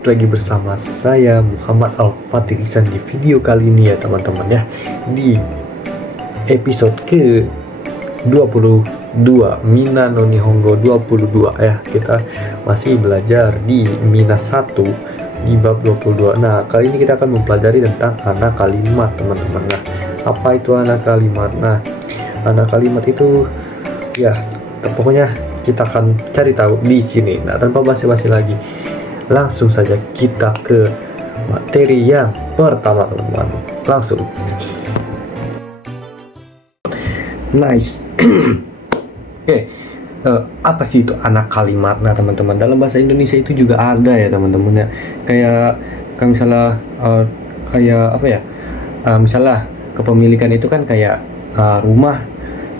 Lagi bersama saya Muhammad Al-Fatih Ihsan di video kali ini ya teman-teman ya. Di episode ke 22 Mina no Nihongo 22 ya. Kita masih belajar di Mina 1 di bab 22. Nah, kali ini kita akan mempelajari tentang anak kalimat teman-teman. Nah, apa itu anak kalimat? Nah, anak kalimat itu ya pokoknya kita akan cari tahu di sini. Nah, tanpa basa-basi lagi, langsung saja kita ke materi yang pertama teman-teman. Langsung. Nice. Oke. Apa sih itu anak kalimat? Nah teman-teman, dalam bahasa Indonesia itu juga ada ya teman-teman ya. Kayak misalnya kayak apa ya? Misalnya kepemilikan itu kan kayak rumah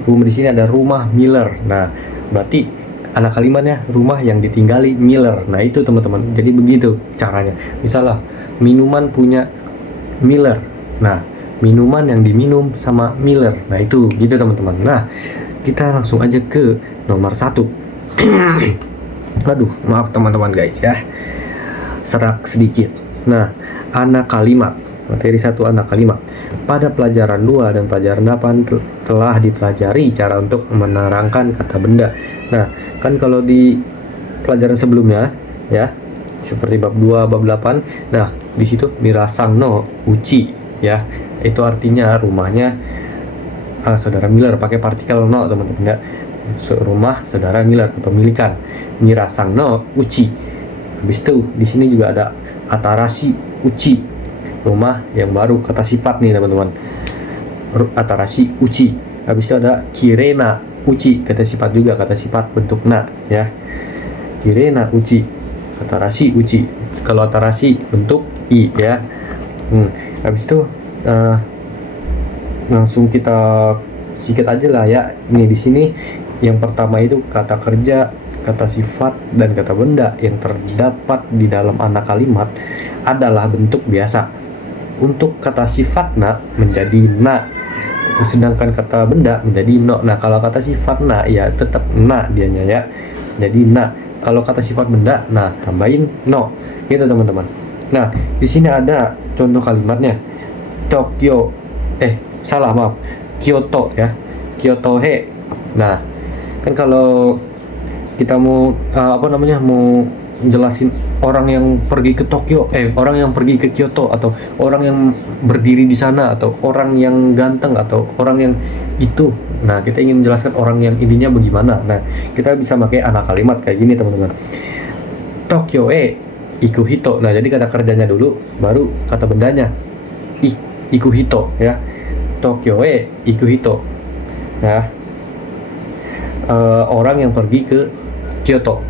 di sini ada rumah Miller. Nah berarti anak kalimatnya rumah yang ditinggali Miller. Nah itu teman-teman, jadi begitu caranya. Misalnya minuman punya Miller, nah minuman yang diminum sama Miller. Nah itu gitu teman-teman. Nah kita langsung aja ke nomor 1. Aduh maaf teman-teman guys ya, serak sedikit. Nah anak kalimat, materi 1 anak kalimat. Pada pelajaran 2 dan pelajaran 8 telah dipelajari cara untuk menerangkan kata benda. Nah, kan kalau di pelajaran sebelumnya ya, seperti bab 2, bab 8. Nah, di situ mirasang no uchi ya. Itu artinya rumahnya saudara Miller, pakai partikel no teman-teman ya. Rumah saudara Miller, kepemilikan mirasang no uchi. Habis itu di sini juga ada atarashi uchi, rumah yang baru, kata sifat nih teman-teman. Atarashi uchi. Habis itu ada kirena uchi, kata sifat juga, kata sifat bentuk na ya. Kirena uchi, atarashi uchi. Kalau atarashi bentuk i ya. Habis itu langsung kita sikat aja lah ya. Nih di sini yang pertama itu kata kerja, kata sifat, dan kata benda yang terdapat di dalam anak kalimat adalah bentuk biasa. Untuk kata sifat na menjadi na, sedangkan kata benda menjadi no. Nah kalau kata sifat na ya tetap na dianya ya, jadi na. Kalau kata sifat benda, nah tambahin no gitu teman-teman. Nah di sini ada contoh kalimatnya. Tokyo, salah maaf, Kyoto ya, Kyoto he. Nah kan kalau kita mau mau jelasin orang yang pergi ke Tokyo, orang yang pergi ke Kyoto, atau orang yang berdiri di sana, atau orang yang ganteng, atau orang yang itu. Nah kita ingin menjelaskan orang yang ininya bagaimana. Nah kita bisa pakai anak kalimat kayak gini teman-teman. Tokyo iku hito. Nah jadi kata kerjanya dulu, baru kata bendanya iku hito ya. Tokyo iku hito ya. Orang yang pergi ke Kyoto,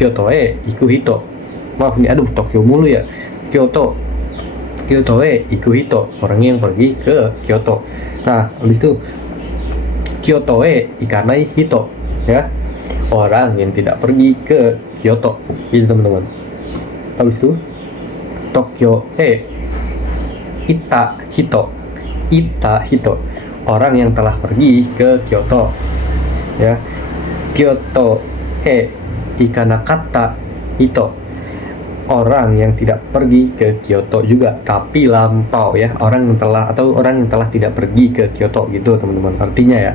Kyoto iku hito. Maaf nih, aduh Tokyo mulu ya. Kyoto iku hito, orang yang pergi ke Kyoto. Nah habis itu Kyoto ikanai hito ya, orang yang tidak pergi ke Kyoto gitu teman-teman. Habis itu Tokyo ita hito, orang yang telah pergi ke Kyoto ya. Kyoto ikanakata hito, orang yang tidak pergi ke Kyoto juga tapi lampau ya, orang yang telah tidak pergi ke Kyoto gitu teman-teman artinya ya.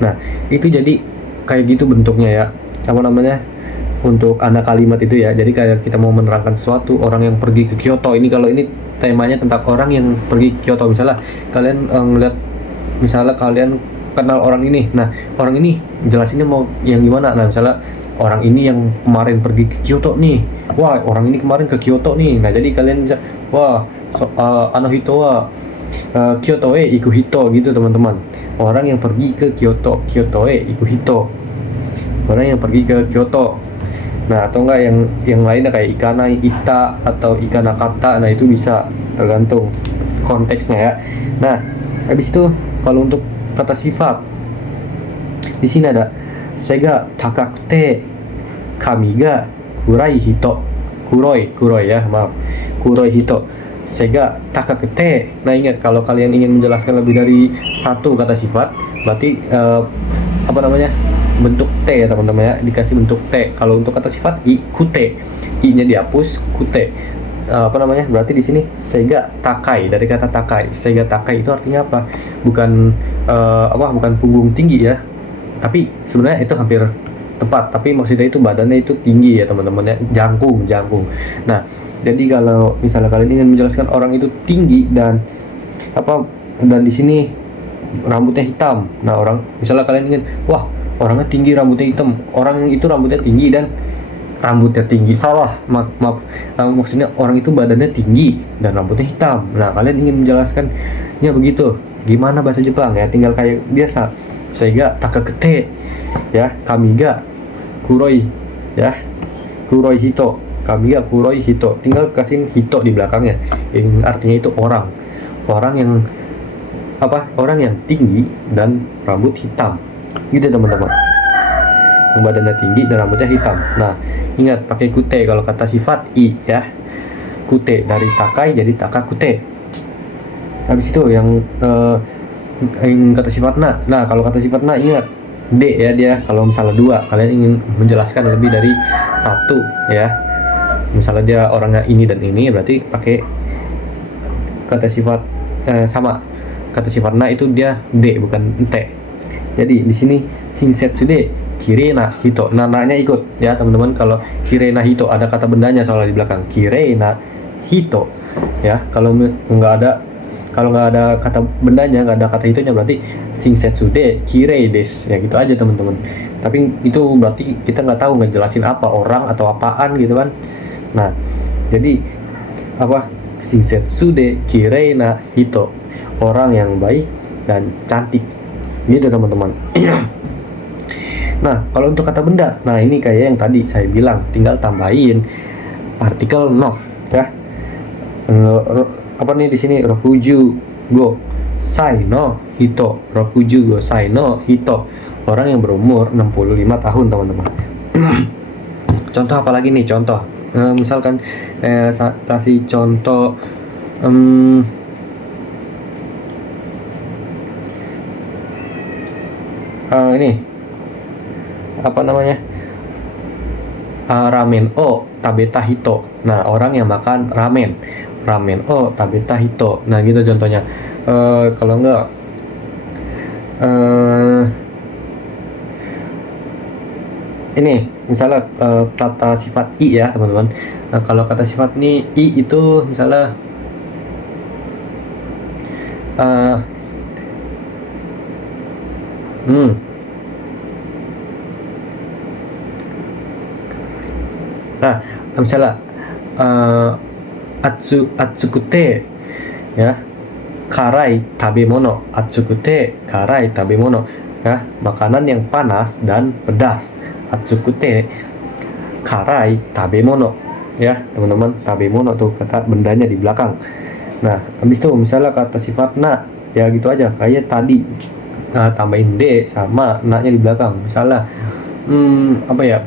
Nah itu jadi kayak gitu bentuknya ya, untuk anak kalimat itu ya. Jadi kayak kita mau menerangkan sesuatu, orang yang pergi ke Kyoto. Ini kalau ini temanya tentang orang yang pergi ke Kyoto. Misalnya kalian ngeliat, misalnya kalian kenal orang ini, nah orang ini jelasinnya mau yang gimana. Nah misalnya orang ini yang kemarin pergi ke Kyoto nih, wah orang ini kemarin ke Kyoto nih. Nah jadi kalian bisa, wah hito wa Kyoto iku hito gitu teman-teman. Orang yang pergi ke Kyoto, Kyoto iku hito, orang yang pergi ke Kyoto. Nah atau enggak yang lainnya kayak ikana ita atau ikana kata. Nah itu bisa tergantung konteksnya ya. Nah habis itu kalau untuk kata sifat, di sini ada sega takakute kami ga kurai hito. Kuroi ya, maaf, kuroi hito, sega takakute. Nah ingat, kalau kalian ingin menjelaskan lebih dari satu kata sifat, berarti bentuk T ya teman-teman ya, dikasih bentuk T. Kalau untuk kata sifat kute, i nya dihapus, kute. apa namanya, berarti di sini Sega Takai, dari kata Takai. Sega Takai itu artinya apa? Bukan bukan punggung tinggi ya, tapi sebenarnya itu hampir tepat, tapi maksudnya itu badannya itu tinggi ya teman-teman ya, jangkung jangkung. Nah, jadi kalau misalnya kalian ingin menjelaskan orang itu tinggi dan apa, dan di sini rambutnya hitam. Nah, orang misalnya kalian ingin, wah orangnya tinggi rambutnya hitam, orang itu rambutnya tinggi dan rambutnya tinggi, salah, maaf, maksudnya orang itu badannya tinggi dan rambutnya hitam. Nah, kalian ingin menjelaskannya begitu, gimana bahasa Jepang ya, tinggal kayak biasa, Seiga Takakete ya, Kamiga Kuroi ya, Kuroi Hito, Kamiga Kuroi Hito, tinggal kasih Hito di belakangnya, yang artinya itu orang, orang yang apa, orang yang tinggi dan rambut hitam gitu teman-teman, yang badannya tinggi dan rambutnya hitam. Nah, ingat pakai kute kalau kata sifat i ya, kute dari takai jadi takakute. Habis itu yang kata sifat na. Nah, kalau kata sifat na ingat d ya, dia kalau misalnya dua, kalian ingin menjelaskan lebih dari satu ya, misalnya dia orangnya ini dan ini, berarti pakai kata sifat sama. Kata sifat na itu dia d bukan ente. Jadi di sini shinsetsu de kirena hito, nananya ikut ya teman-teman. Kalau kirena hito ada kata bendanya soalnya di belakang, kirena hito ya. Kalau nggak ada kata bendanya, nggak ada kata hitonya, berarti shinsetsu de kirei des ya, gitu aja teman-teman. Tapi itu berarti kita nggak tahu ngejelasin apa, orang atau apaan gitu kan. Nah, jadi apa, shinsetsu de kirena hito, orang yang baik dan cantik gitu teman-teman. Nah, kalau untuk kata benda, nah ini kayak yang tadi saya bilang, tinggal tambahin partikel no ya. Apa nih di sini, rokuju go sai no hito, rokuju go sai no hito, orang yang berumur 65 tahun teman-teman. Contoh apa lagi nih, contoh misalkan kasih contoh ini apa namanya, ramen o tabeta hito. Nah, orang yang makan ramen, ramen o tabeta hito. Nah, gitu contohnya. Kalau enggak ini misalnya kata sifat i ya teman-teman. Kalau kata sifat ini i itu misalnya nah, misalnya atsukute ya, karai tabemono, atsukute karai tabemono ya, makanan yang panas dan pedas. Atsukute karai tabemono ya teman-teman, tabemono tuh kata bendanya di belakang. Nah, habis itu misalnya kata sifat na ya, gitu aja kayak tadi. Nah, tambahin d sama na-nya di belakang. Misalnya apa ya,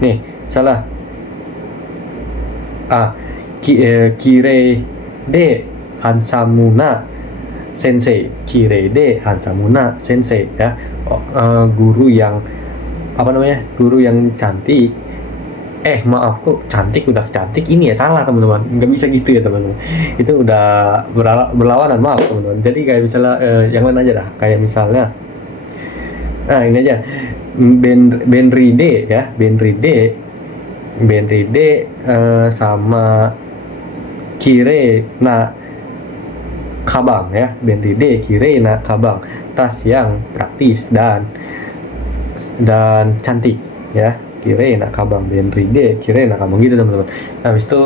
nih misalnya kire de hansamuna sensei, kire de hansamuna sensei ya, guru yang apa namanya, guru yang cantik. Maaf, kok cantik, udah cantik ini ya, salah teman-teman, nggak bisa gitu ya teman-teman, itu udah berlawanan, maaf teman-teman. Jadi kayak misalnya yang lain aja dah, kayak misalnya ini aja, Benride ya, Benride sama Kire na kabang ya, Benride Kire na kabang, tas yang praktis dan cantik ya, Kire na kabang, Benride Kire na kabang gitu teman-teman. Nah, habis itu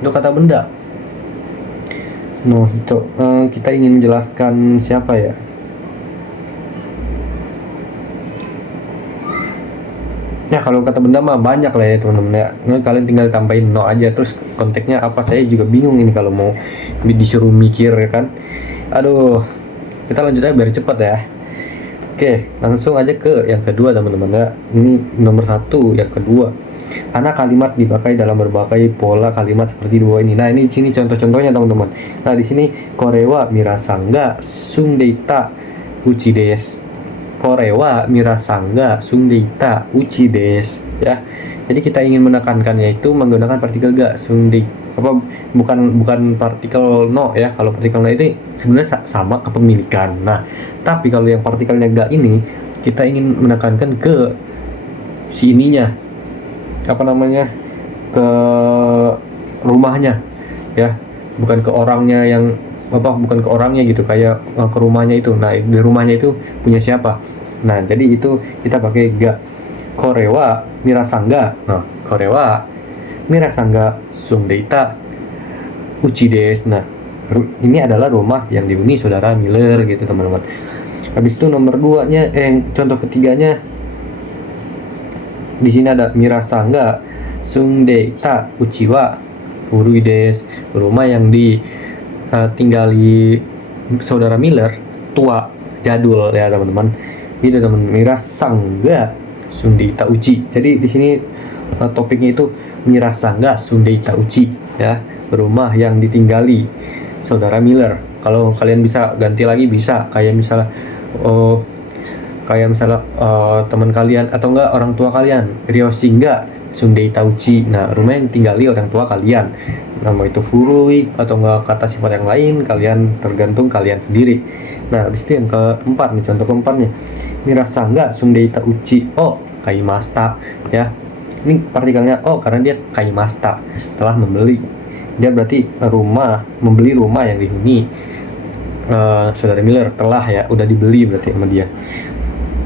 untuk kata benda, itu kita ingin menjelaskan siapa ya. Ya, kalau kata benda mah banyak lah ya teman-teman ya. Nah, kalian tinggal tambahin no aja, terus konteksnya apa, saya juga bingung ini kalau mau disuruh mikir ya kan. Aduh, kita lanjut aja biar cepet ya. Oke, langsung aja ke yang kedua teman-teman ya. Ini nomor 1, yang kedua. Anak kalimat dipakai dalam berbagai pola kalimat seperti di bawah ini. Nah, ini di sini contoh-contohnya teman-teman. Nah, di sini korewa mirasanga sungdeita uchi desu. Korewa mirasanga sungdeita uchi desu ya. Jadi kita ingin menekankannya itu menggunakan partikel ga sungdei, apa, bukan partikel no ya. Kalau partikel no itu sebenarnya sama kepemilikan. Nah, tapi kalau yang partikelnya ga ini kita ingin menekankan ke si ininya, apa namanya, ke rumahnya ya, bukan ke orangnya yang apa, bukan ke orangnya gitu, kayak ke rumahnya itu. Nah, di rumahnya itu punya siapa. Nah, jadi itu kita pakai ga. Korewa mirasanga. Nah, korewa mirasanga sungdeita uchi desu. Nah, ini adalah rumah yang dihuni saudara Miller gitu teman-teman. Habis itu nomor 2-nya, contoh ketiganya di sini ada mirasanga sungdeita uchi wa furui desu. Rumah yang ditinggali saudara Miller tua, jadul ya teman-teman. Itu teman, mirasanga sungdeita uchi. Jadi di sini topiknya itu mirasanga sungdeita uchi ya, rumah yang ditinggali saudara Miller. Kalau kalian bisa ganti lagi bisa, kayak misalnya teman kalian atau enggak orang tua kalian, ryoshinga sungdeita uchi. Nah, rumah yang tinggali orang tua kalian, nama itu furui atau enggak kata sifat yang lain, kalian tergantung kalian sendiri. Nah, habis itu yang keempat nih, contoh keempatnya, mirasanga sungdeita uchi o kaimasta ya. Ini partikelnya o karena dia kaimasta, telah membeli. Dia berarti membeli rumah yang dihuni saudara Miller, telah ya, udah dibeli berarti sama dia.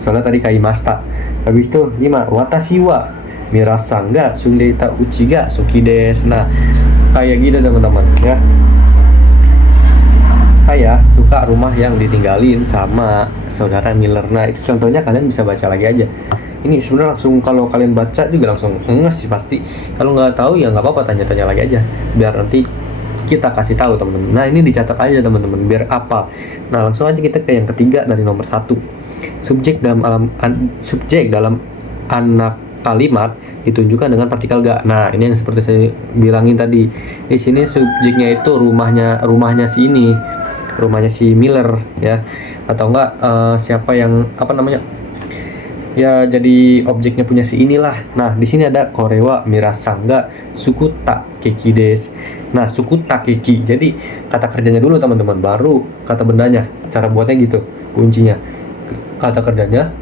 Soalnya tadi kaimasta. Habis itu 5, watashi wa mirasanga sungdeita uchi ga suki desu. Nah, kayak gitu teman-teman ya. Saya suka rumah yang ditinggalin sama saudara Miller. Nah, itu contohnya, kalian bisa baca lagi aja. Ini sebenarnya langsung, kalau kalian baca juga langsung nges sih pasti. Kalau nggak tahu ya nggak apa-apa, tanya-tanya lagi aja, biar nanti kita kasih tahu teman-teman. Nah, ini dicatat aja teman-teman biar apa. Nah, langsung aja kita ke yang ketiga dari nomor 1. Subjek dalam anak kalimat ditunjukkan dengan partikel ga. Nah, ini yang seperti saya bilangin tadi. Di sini subjeknya itu rumahnya si ini, rumahnya si Miller ya, atau enggak siapa yang apa namanya ya, jadi objeknya punya si inilah. Nah, di sini ada korewa mirasanga sukuta keki desu. Nah, sukuta keki, jadi kata kerjanya dulu teman-teman, baru kata bendanya. Cara buatnya gitu kuncinya, kata kerjanya,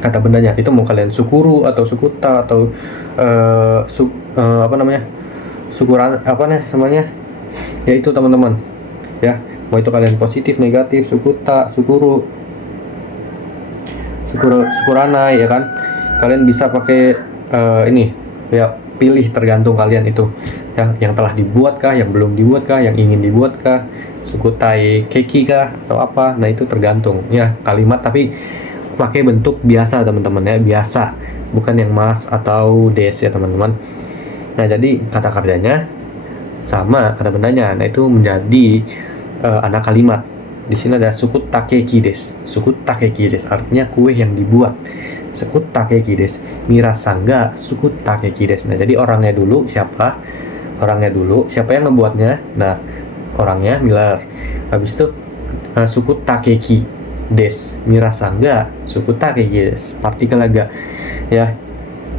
kata bendanya. Itu mau kalian sukuru atau sukuta atau apa namanya, syukuran, apa namanya ya, itu teman-teman ya. Mau itu kalian positif, negatif, sukuta, syukurana ya kan, kalian bisa pakai ini ya, pilih tergantung kalian itu ya, yang telah dibuat kah, yang belum dibuat kah, yang ingin dibuat kah, sukutai keki kah atau apa. Nah, itu tergantung ya kalimat, tapi pakai bentuk biasa teman-teman ya, biasa, bukan yang mas atau des ya teman-teman. Nah, jadi kata kerjanya sama kata bendanya. Nah, itu menjadi anak kalimat. Di sini ada sukut takeki desu. Sukut takeki desu artinya kue yang dibuat. Sukut takeki desu. Mirasanga sukut takeki desu. Nah, jadi orangnya dulu siapa? Orangnya dulu siapa yang ngebuatnya? Nah, orangnya Miller. Habis itu sukut takeki desu. Mirasanga sukut takeki desu. Partikel aga ya.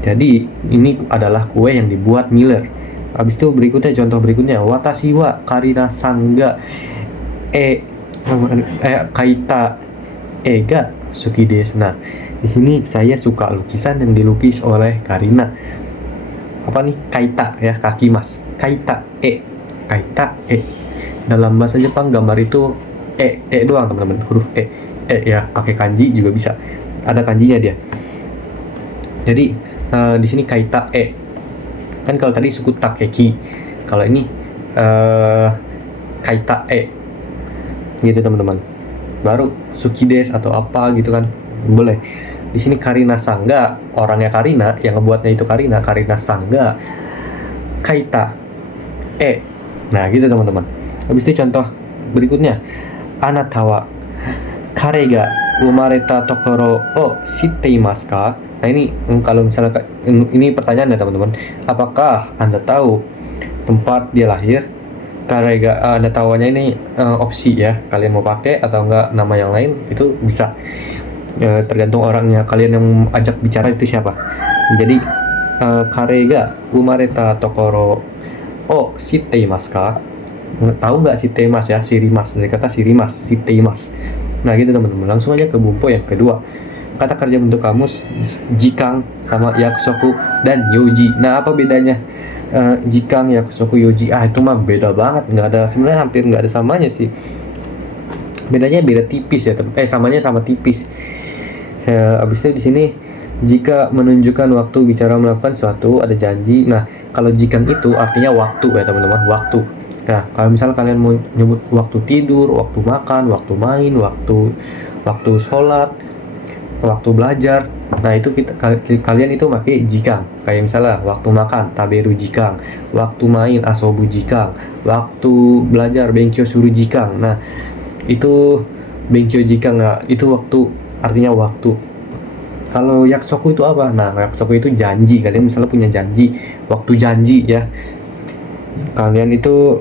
Jadi ini adalah kue yang dibuat Miller. Habis itu berikutnya, contoh berikutnya, watashi wa karina sanga kaita ega suki desu. Nah, di sini saya suka lukisan yang dilukis oleh Karina. Apa nih? Kaita ya, kaki mas. Kaita kaita dalam bahasa Jepang gambar itu doang teman-teman, huruf ya, pakai kanji juga bisa, ada kanjinya dia. Jadi di sini kaita kan, kalau tadi suku takeki, kalau ini kaita gitu teman-teman. Baru sukides atau apa gitu kan, boleh. Di sini Karina Sangga, orangnya Karina, yang ngebuatnya itu Karina Sangga kaita nah gitu teman-teman. Habis itu contoh berikutnya, anatawa karega umareta tokoro o shiteimasu ka. Nah, ini kalau misalnya ini pertanyaan ya teman-teman, apakah Anda tahu tempat dia lahir? Karega, Anda tahunya ini opsi ya, kalian mau pakai atau enggak nama yang lain itu bisa, tergantung orangnya, kalian yang ajak bicara itu siapa. Jadi Karega umareta tokoro o shiteimasu ka? Tahu nggak shiteimasu ya, shirimas, dari kata shirimas, shiteimasu. Nah gitu teman-teman, langsung aja ke bumpo yang kedua. Kata kerja bentuk kamus jikang sama yakusoku dan yoji. Nah apa bedanya jikang, yakusoku, yoji? Itu mah beda banget, nggak ada, sebenarnya hampir nggak ada samanya sih. Bedanya beda tipis ya, samanya sama tipis. Abis itu di sini jika menunjukkan waktu bicara melakukan suatu ada janji. Nah kalau jikang itu artinya waktu ya teman-teman, waktu. Nah kalau misalnya kalian mau nyebut waktu tidur, waktu makan, waktu main, waktu sholat, waktu belajar, nah itu kalian itu pakai jikang. Kayak misalnya waktu makan taberu jikang, waktu main asobu jikang, waktu belajar benkyo suru jikang. Nah itu benkyo jikang, nggak itu waktu, artinya waktu. Kalau yaksoku itu apa? Nah yaksoku itu janji. Kalian misalnya punya janji, waktu janji ya, kalian itu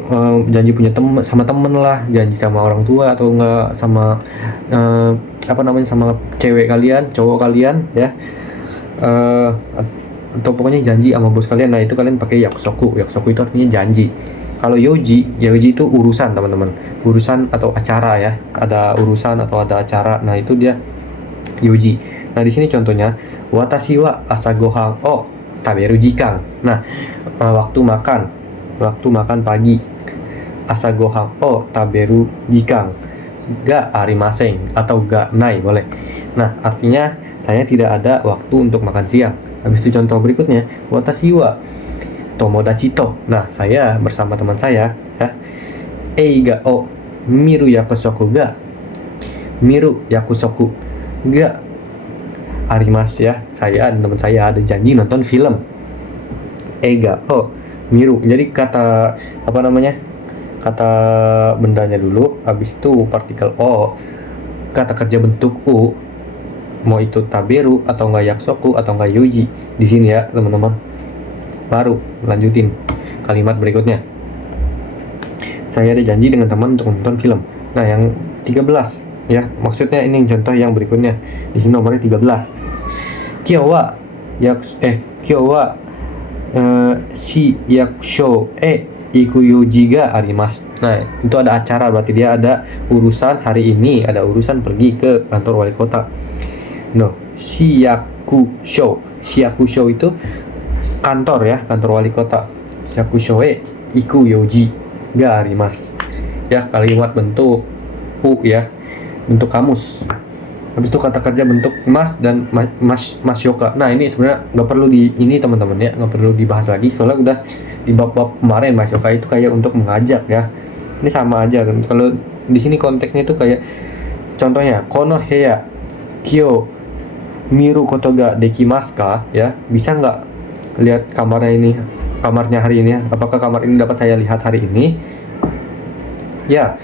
janji punya temen sama temen lah, janji sama orang tua atau enggak sama apa namanya, sama cewek kalian, cowok kalian ya, atau pokoknya janji sama bos kalian. Nah itu kalian pakai yakusoku. Yakusoku itu artinya janji. Kalau yoji itu urusan teman-teman, urusan atau acara ya, ada urusan atau ada acara. Nah itu dia yoji. Nah di sini contohnya watashi wa asagohan o taberu jikang. Nah waktu makan pagi, asagohan o taberu jikang ga arimaseng atau ga nai boleh. Nah artinya saya tidak ada waktu untuk makan siang. Habis itu contoh berikutnya watashi wa tomodachi to. Nah saya bersama teman saya ya, eiga o miru yakusoku ga arimasu ya, saya dan teman saya ada janji nonton film. Eiga o miru, jadi kata apa namanya, kata bendanya dulu, habis itu partikel o, kata kerja bentuk u, mau itu taberu atau enggak yaksoku atau enggak yoji di sini ya teman-teman. Baru lanjutin kalimat berikutnya, saya ada janji dengan teman untuk nonton film. Nah yang 13 ya, maksudnya ini contoh yang berikutnya, di sini nomornya 13. Kyo wa shi yakusho iku yoji ga arimasu. Nah itu ada acara, berarti dia ada urusan hari ini, ada urusan pergi ke kantor wali kota. No, shiyakusho itu kantor ya, kantor wali kota. Shiyakusho iku yoji ga arimasu ya, kalimat bentuk u ya, bentuk kamus. Habis itu kata kerja bentuk mas dan masyoka. Nah ini sebenarnya nggak perlu di ini teman-teman ya, nggak perlu dibahas lagi soalnya udah di bab-bab kemarin. Masyoka itu kayak untuk mengajak ya, ini sama aja kan. Kalau di sini konteksnya itu kayak contohnya kono heya kyo miru koto ga dekimasu ka ya, bisa nggak lihat kamarnya hari ini, apakah kamar ini dapat saya lihat hari ini ya,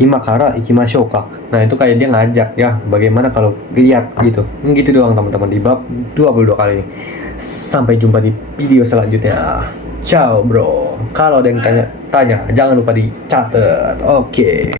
imakara ikimashou ka. Nah itu kayak dia ngajak ya, bagaimana kalau lihat gitu. Gitu doang teman-teman di bab 22 kali ini. Sampai jumpa di video selanjutnya. Ciao bro. Kalau ada yang tanya jangan lupa dicatat. Oke.